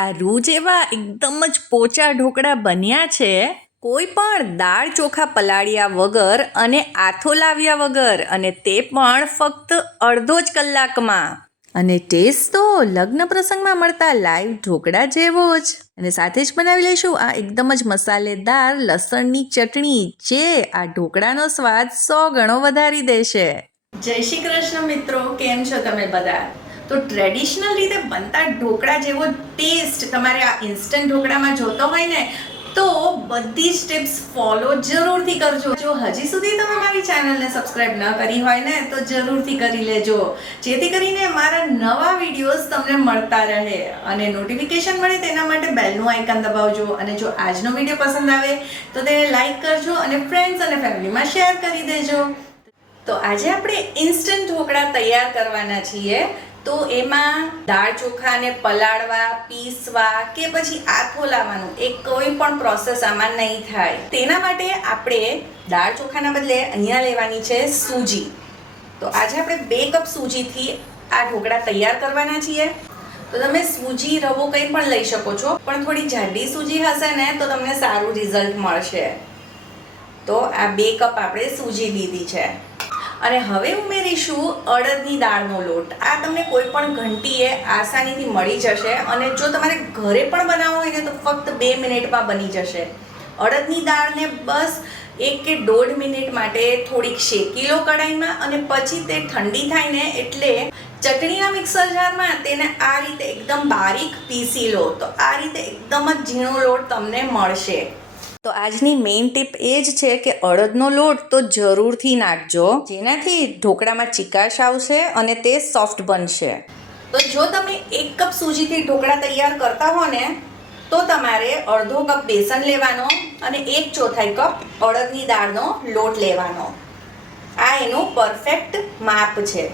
આ રૂ જેવા એકદમ જ પોચા ઢોકળા બન્યા છે કોઈ પણ દાળ ચોખા પલાળ્યા વગર અને આથો લાવ્યા વગર, અને તે પણ ફક્ત અડધો જ કલાકમાં. અને ટેસ્ટ તો લગ્ન પ્રસંગમાં મળતા લાઈવ ઢોકળા જેવો જ. અને સાથે જ બનાવી લઈશું આ એકદમ જ મસાલેદાર લસણની ચટણી, જે આ ઢોકળાનો સ્વાદ 100 ગણો વધારી દેશે. જય શ્રી કૃષ્ણ મિત્રો, કેમ છો તમે બધા? તો ટ્રેડિશનલ રીતે બનતા ઢોકળા જેવો ટેસ્ટ તમારે આ ઇન્સ્ટન્ટ ઢોકળામાં જોતો હોય ને, તો બધી જ ટિપ્સ ફોલો જરૂરથી કરજો. જો હજી સુધી તમે મારી ચેનલને સબસ્ક્રાઇબ ન કરી હોય ને, તો જરૂરથી કરી લેજો, જેથી કરીને મારા નવા વિડીયોઝ તમને મળતા રહે. અને નોટિફિકેશન મળે તેના માટે બેલનું આઇકન દબાવજો. અને જો આજનો વિડીયો પસંદ આવે તો તેને લાઈક કરજો અને ફ્રેન્ડ્સ અને ફેમિલીમાં શેર કરી દેજો. તો આજે આપણે ઇન્સ્ટન્ટ ઢોકળા તૈયાર કરવાના છીએ. તો એમાં દાળ ચોખાને પલાળવા, પીસવા કે પછી આથો લાવવાનું એ કોઈ પણ પ્રોસેસ આમાં નહીં થાય. તેના માટે આપણે દાળ ચોખાના બદલે અહીંયા લેવાની છે સૂજી. તો આજે આપણે 2 કપ સૂજીથી આ ઢોકળા તૈયાર કરવાના છીએ. તો તમે સૂજી રવો કંઈ પણ લઈ શકો છો, પણ થોડી જાડી સૂજી હશે ને તો તમને સારું રિઝલ્ટ મળશે. તો આ 2 કપ આપણે સૂજી લીધી છે. અને હવે ઉમેરીશું અડદની દાળનો લોટ. આ તમને કોઈ પણ ઘંટીએ આસાનીથી મળી જશે, અને જો તમારે ઘરે પણ બનાવવો હોય ને તો ફક્ત 2 મિનિટમાં બની જશે. અડદની દાળને બસ 1 કે 1.5 મિનિટ માટે થોડીક શેકી લો કડાઈમાં, અને પછી તે ઠંડી થાય ને એટલે ચટણીના મિક્સર જારમાં તેને આ રીતે એકદમ બારીક પીસી લો. તો આ રીતે એકદમ જ ઝીણો લોટ તમને મળશે. તો આજની મેઇન ટીપ એ જ છે કે અડદનો લોટ તો જરૂરથી નાખજો, જેનાથી ઢોકળામાં ચીકાશ આવશે અને તે સોફ્ટ બનશે. તો જો તમે 1 કપ સૂજીથી ઢોકળા તૈયાર કરતા હો ને, તો તમારે અડધો કપ બેસન લેવાનો અને 1/4 કપ અડદની દાળનો લોટ લેવાનો. આ એનું પરફેક્ટ માપ છે.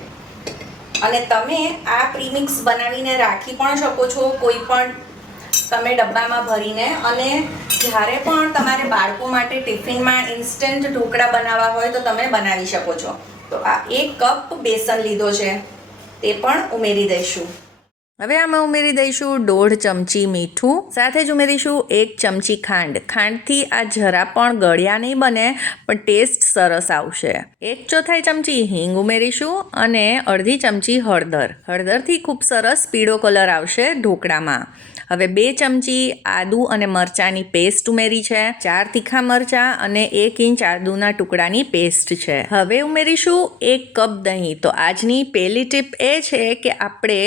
અને તમે આ પ્રીમિક્સ બનાવીને રાખી પણ શકો છો, કોઈ પણ તમે ડબ્બામાં ભરીને. અને જ્યારે પણ તમારે બાળકો માટે ટિફિનમાં ઇન્સ્ટન્ટ ઢોકળા બનાવવા હોય તો તમે બનાવી શકો છો. તો આ 1 કપ બેસન લીધો છે, તે પણ ઉમેરી દઈશું. હવે આમાં ઉમેરી દઈશું 1.5 ચમચી મીઠું, સાથે જ ઉમેરીશું 1 ચમચી ખાંડ. ખાંડથી આ જરા પણ ગળ્યા નહીં બને, પણ ટેસ્ટ સરસ આવશે. 1/4 ચમચી હિંગ ઉમેરીશું અને અડધી ચમચી હળદર. હળદરથી ખૂબ સરસ પીળો કલર આવશે ઢોકળામાં. હવે 2 ચમચી આદુ અને મરચાંની પેસ્ટ ઉમેરી છે. 4 તીખા મરચાં અને 1 ઇંચ આદુના ટુકડાની પેસ્ટ છે. હવે ઉમેરીશું 1 કપ દહીં. તો આજની પહેલી ટીપ એ છે કે આપણે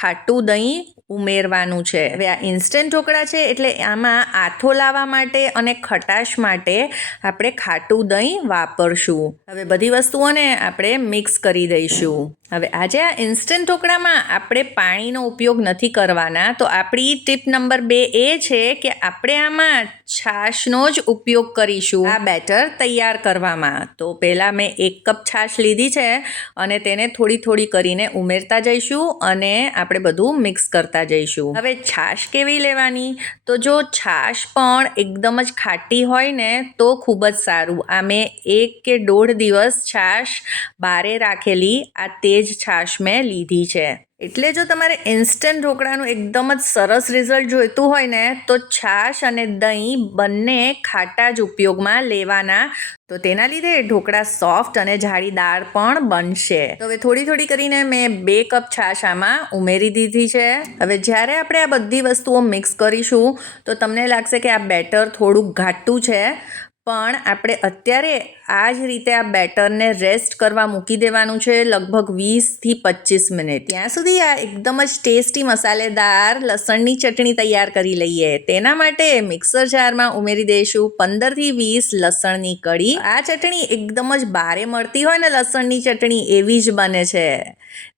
ખાટું દહીં ઉમેરવાનું છે. હવે આ ઇન્સ્ટન્ટ ઢોકળા છે એટલે આમાં આથો લાવવા માટે અને ખટાશ માટે આપણે ખાટું દહીં વાપરશું. હવે બધી વસ્તુઓને આપણે મિક્સ કરી દઈશું. હવે આજે આ ઇન્સ્ટન્ટ ઢોકળામાં આપણે પાણીનો ઉપયોગ નથી કરવાના. તો આપણી ટીપ નંબર 2 એ છે કે આપણે આમાં છાશનો જ ઉપયોગ કરીશું આ બેટર તૈયાર કરવામાં. તો પહેલાં મેં 1 કપ છાશ લીધી છે અને તેને થોડી થોડી કરીને ઉમેરતા જઈશું અને આપણે બધું મિક્સ કરતા જઈશું. હવે છાશ કેવી લેવાની? તો જો છાશ પણ એકદમ જ ખાટી હોય ને તો ખૂબ જ સારું. આ મેં 1 કે 1.5 દિવસ છાશ બારે રાખેલી આ તેજ છાશ મેં લીધી છે. એટલે જો તમારે ઇન્સ્ટન્ટ ઢોકળાનું એકદમ જ સરસ રિઝલ્ટ જોઈતું હોય ને, તો છાશ અને દહીં બંને ખાટા જ ઉપયોગમાં લેવાના. તો તેના લીધે ઢોકળા સોફ્ટ અને જાળીદાર પણ બનશે. તો હવે થોડી થોડી કરીને મેં 2 કપ છાશ આમાં ઉમેરી દીધી છે. હવે જ્યારે આપણે આ બધી વસ્તુઓ મિક્સ કરીશું તો તમને લાગશે કે આ બેટર થોડુંક ઘાટું છે, પણ આપણે અત્યારે આ જ રીતે આ બેટરને રેસ્ટ કરવા મૂકી દેવાનું છે લગભગ 20 થી 25 મિનિટ. ત્યાં સુધી આ એકદમ જ ટેસ્ટી મસાલેદાર લસણની ચટણી તૈયાર કરી લઈએ. તેના માટે મિક્સર જારમાં ઉમેરી દઈશું 15 થી 20 લસણની કળી. આ ચટણી એકદમ જ બારે મળતી હોય ને લસણની ચટણી એવી જ બને છે.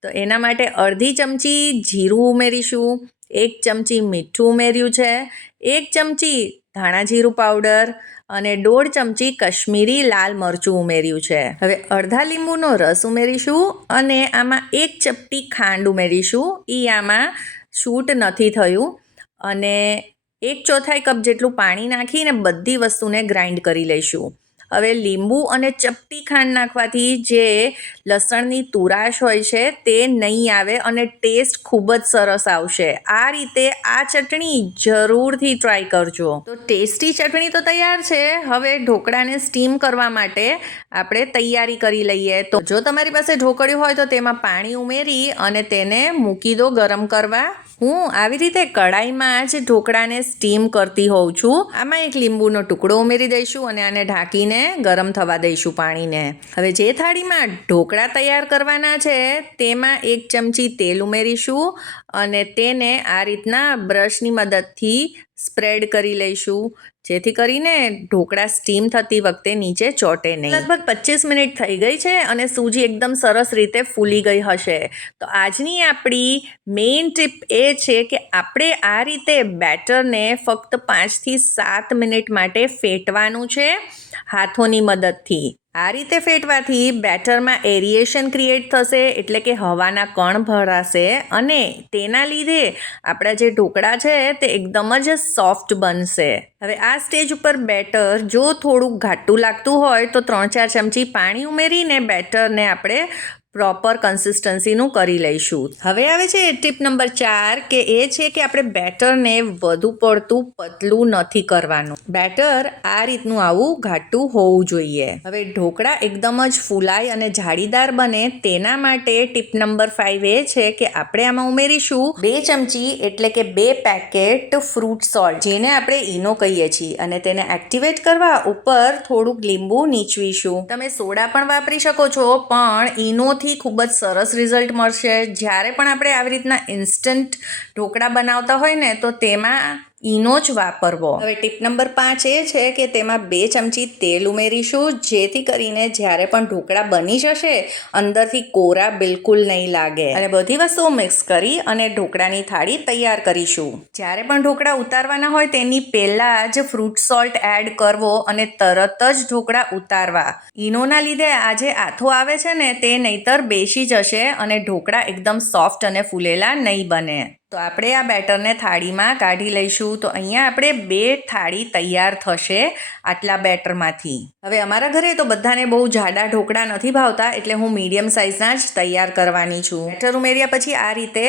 તો એના માટે અડધી ચમચી જીરું ઉમેરીશું, 1 ચમચી મીઠું ઉમેર્યું છે, 1 ચમચી ધાણા જીરું પાવડર અને 1.5 ચમચી કશ્મીરી લાલ મરચું ઉમેર્યું છે. હવે અડધા લીંબુનો રસ ઉમેરીશું અને આમાં 1 ચપટી ખાંડ ઉમેરીશું. એ આમાં શૂટ નથી થયું. અને 1/4 કપ જેટલું પાણી નાખીને બધી વસ્તુને ગ્રાઇન્ડ કરી લઈશું. હવે લીંબુ અને ચપટી ખાંડ નાખવાથી જે લસણની તુરાશ હોય છે તે નહીં આવે અને ટેસ્ટ ખૂબ જ સરસ આવશે. આ રીતે આ ચટણી જરૂરથી ટ્રાય કરજો. તો ટેસ્ટી ચટણી તો તૈયાર છે. હવે ઢોકળાને સ્ટીમ કરવા માટે આપણે તૈયારી કરી લઈએ. તો જો તમારી પાસે ઢોકળિયું હોય તો તેમાં પાણી ઉમેરી અને તેને મૂકી દો ગરમ કરવા. હું આવી રીતે કડાઈમાં જ ઢોકળાને સ્ટીમ કરતી હોઉં છું. આમાં એક લીંબુનો ટુકડો ઉમેરી દઈશું અને આને ઢાંકીને ગરમ થવા દઈશું પાણીને. હવે જે થાળીમાં ઢોકળા તૈયાર કરવાના છે તેમાં 1 ચમચી તેલ ઉમેરીશું અને તેને આ રીતના બ્રશની મદદથી સ્પ્રેડ કરી લઈશું, જેથી કરીને ઢોકળા સ્ટીમ થતી વખતે નીચે ચોટે નહીં. લગભગ 25 મિનિટ થઈ ગઈ છે અને સૂજી એકદમ સરસ રીતે ફૂલી ગઈ હશે. તો આજની આપણી મેઇન ટીપ એ છે કે આપણે આ રીતે બેટરને ફક્ત 5 થી 7 મિનિટ માટે ફેટવાનું છે હાથોની મદદથી. આ રીતે ફેટવાથી બેટરમાં એરિએશન ક્રિએટ થશે, એટલે કે હવાના કણ ભરાશે અને તેના લીધે આપણા જે ઢોકળા છે તે એકદમ જ સોફ્ટ બનશે. હવે આ સ્ટેજ ઉપર બેટર જો થોડુંક ઘાટું લાગતું હોય તો 3-4 ચમચી પાણી ઉમેરીને બેટરને આપણે પ્રોપર કન્સિસ્ટન્સીનું કરી લઈશું. હવે આવે છે ટીપ નંબર 4 કે એ છે કે આપણે બેટરને વધુ પડતું પતલું નથી કરવાનું. બેટર આ રીતનું આવું ઘાટું હોવું જોઈએ. હવે ઢોકળા એકદમ જ ફૂલાય અને જાળીદાર બને તેના માટે ટીપ નંબર 5 એ છે કે આપણે આમાં ઉમેરીશું 2 ચમચી એટલે કે 2 પેકેટ ફ્રૂટ સોલ્ટ, જેને આપણે ઈનો કહીએ છીએ, અને તેને એક્ટિવેટ કરવા ઉપર થોડુંક લીંબુ નીચવીશું. તમે સોડા પણ વાપરી શકો છો, પણ ઈનોથી ખૂબ જ સરસ રિઝલ્ટ મળશે. જ્યારે પણ આપણે આવી રીતના ઇન્સ્ટન્ટ ઢોકળા બનાવતા હોય ને તો તેમાં ઈનો જ વાપરવો. હવે ટીપ નંબર 5 એ છે કે તેમાં 2 ચમચી તેલ ઉમેરીશું, જેથી કરીને જ્યારે પણ ઢોકળા બની જશે અંદરથી કોરા બિલકુલ નહીં લાગે. અને બધી વસ્તુઓ મિક્સ કરી અને ઢોકળાની થાળી તૈયાર કરીશું. જ્યારે પણ ઢોકળા ઉતારવાના હોય તેની પહેલાં જ ફ્રૂટ સોલ્ટ એડ કરવો અને તરત જ ઢોકળા ઉતારવા. ઈનોના લીધે આ જે આથો આવે છે ને તે નહીંતર બેસી જશે અને ઢોકળા એકદમ સોફ્ટ અને ફૂલેલા નહીં બને. તો આપણે આ બેટરને થાળીમાં કાઢી લઈશું. તો અહીંયા આપણે 2 થાળી તૈયાર થશે આટલા બેટરમાંથી. હવે અમારા ઘરે તો બધાને બહુ જાડા ઢોકળા નથી ભાવતા, એટલે હું મીડિયમ સાઇઝના જ તૈયાર કરવાની છું. બેટર ઉમેર્યા પછી આ રીતે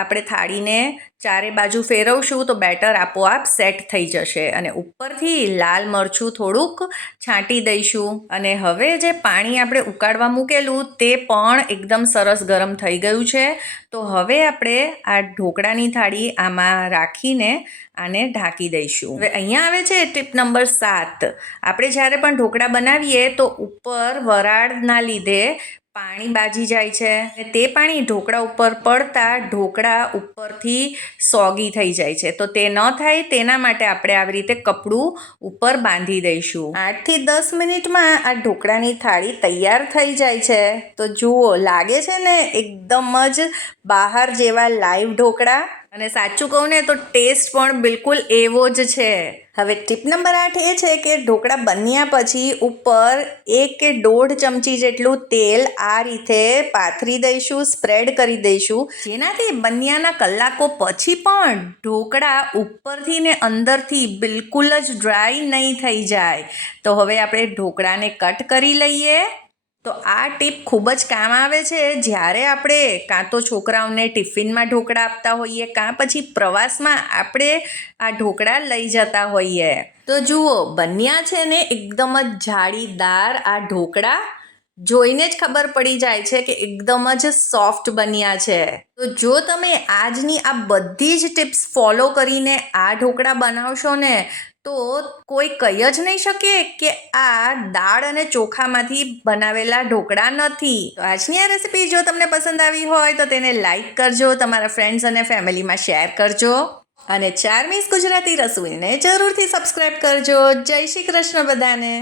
આપણે થાળીને ચારે બાજુ ફેરવશું તો બેટર આપોઆપ સેટ થઈ જશે. અને ઉપરથી લાલ મરચું થોડુંક છાંટી દઈશું. અને હવે જે પાણી આપણે ઉકાળવા મૂકેલું તે પણ એકદમ સરસ ગરમ થઈ ગયું છે. તો હવે આપણે આ ઢોકળાની થાળી આમાં રાખીને આને ઢાંકી દઈશું. હવે અહીંયા આવે છે ટીપ નંબર 7. આપણે જ્યારે પણ ઢોકળા બનાવીએ તો ઉપર વરાળના લીધે પાણી બાજી જાય છે. તે પાણી ઢોકળા ઉપર પડતા ઢોકળા ઉપરથી સોગી થઈ જાય છે. તો તે ન થાય તેના માટે આપણે આવી રીતે કપડું ઉપર બાંધી દઈશું. 8 થી 10 મિનિટમાં આ ઢોકળાની થાળી તૈયાર થઈ જાય છે. તો જુઓ, લાગે છે ને એકદમ જ બહાર જેવા લાઈવ ઢોકળા. અને સાચું કહું ને તો ટેસ્ટ પણ બિલકુલ એવો જ છે. હવે ટીપ નંબર 8 એ છે કે ઢોકળા બન્યા પછી ઉપર 1 કે 1.5 ચમચી જેટલું તેલ આ રીતે પાથરી દઈશું, સ્પ્રેડ કરી દઈશું, જેનાથી બન્યાના કલાકો પછી પણ ઢોકળા ઉપરથી ને અંદરથી બિલકુલ જ ડ્રાય નહીં થઈ જાય. તો હવે આપણે ઢોકળાને કટ કરી લઈએ. તો આ ટીપ ખૂબ જ કામ આવે છે જ્યારે આપણે કાં તો છોકરાઓને ટિફિનમાં ઢોકળા આપતા હોઈએ, કાં પછી પ્રવાસમાં આપણે આ ઢોકળા લઈ જતા હોઈએ. તો જુઓ, બન્યા છે ને એકદમ જ જાળીદાર આ ઢોકળા. જોઈને જ ખબર પડી જાય છે કે એકદમ જ સોફ્ટ બન્યા છે. તો જો તમે આજની આ બધી જ ટિપ્સ ફોલો કરીને આ ઢોકળા બનાવશો ને તો કોઈ કહી જ નહીં શકે કે આ દાળ અને ચોખામાંથી બનાવેલા ઢોકળા નથી. તો આજની આ રેસીપી જો તમને પસંદ આવી હોય તો તેને લાઈક કરજો, તમારા ફ્રેન્ડ્સ અને ફેમિલીમાં શેર કરજો અને ચાર્મીસ ગુજરાતી રસોઈને જરૂરથી સબસ્ક્રાઈબ કરજો. જય શ્રી કૃષ્ણ બધાને.